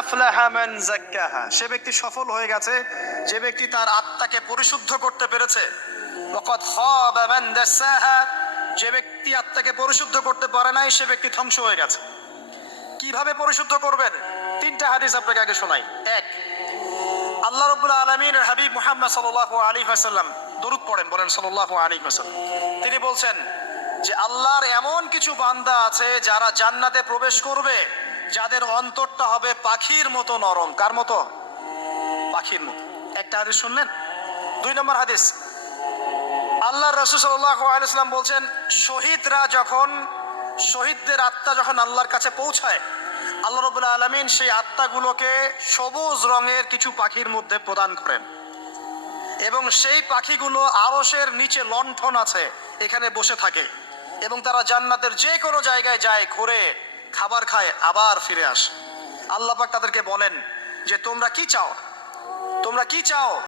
আফলাহা মান যাক্কাহা, সে ব্যক্তি সফল হয়ে গেছে যে ব্যক্তি তার আত্মাকে পরিশুদ্ধ করতে পেরেছে। ওয়াকাদ খাবা মান দাসাহা, যে ব্যক্তি আত্মাকে পরিশুদ্ধ করতে পারে নাই সে ব্যক্তি ধ্বংস হয়ে গেছে। কিভাবে পরিশুদ্ধ করবেন? তিনটা হাদিস আপনাকে আগে শোনাই। এক, আল্লাহ রাব্বুল আলামিনের হাবিব মুহাম্মদ সাল্লাল্লাহু আলাইহি ওয়াসাল্লাম দরুদ পড়েন, বলেন সাল্লাল্লাহু আলাইহি ওয়াসাল্লাম। তিনি বলছেন যে আল্লাহর এমন কিছু বান্দা আছে যারা জান্নাতে প্রবেশ করবে যাদের অন্তরটা হবে পাখির মতো নরম। কার মতো? পাখির মতো। একটা হাদিস শুনলেন। দুই নম্বর হাদিস, আল্লাহর রাসূল সাল্লাল্লাহু আলাইহি ওয়াসাল্লাম বলছেন শহীদদের আত্মা যখন আল্লাহর কাছে পৌঁছায়, আল্লাহ রাব্বুল আলামিন সেই আত্মাগুলোকে সবুজ রঙের কিছু পাখির মধ্যে প্রদান করেন এবং সেই পাখিগুলো আরশের নিচে লণ্ঠন আছে এখানে বসে থাকে এবং তারা জান্নাতের যে কোনো জায়গায় যায়, ঘুরে খাবার খায়, আবার ফিরে আসে। আল্লাহ পাক তাদেরকে বলেন যে তোমরা কি চাও?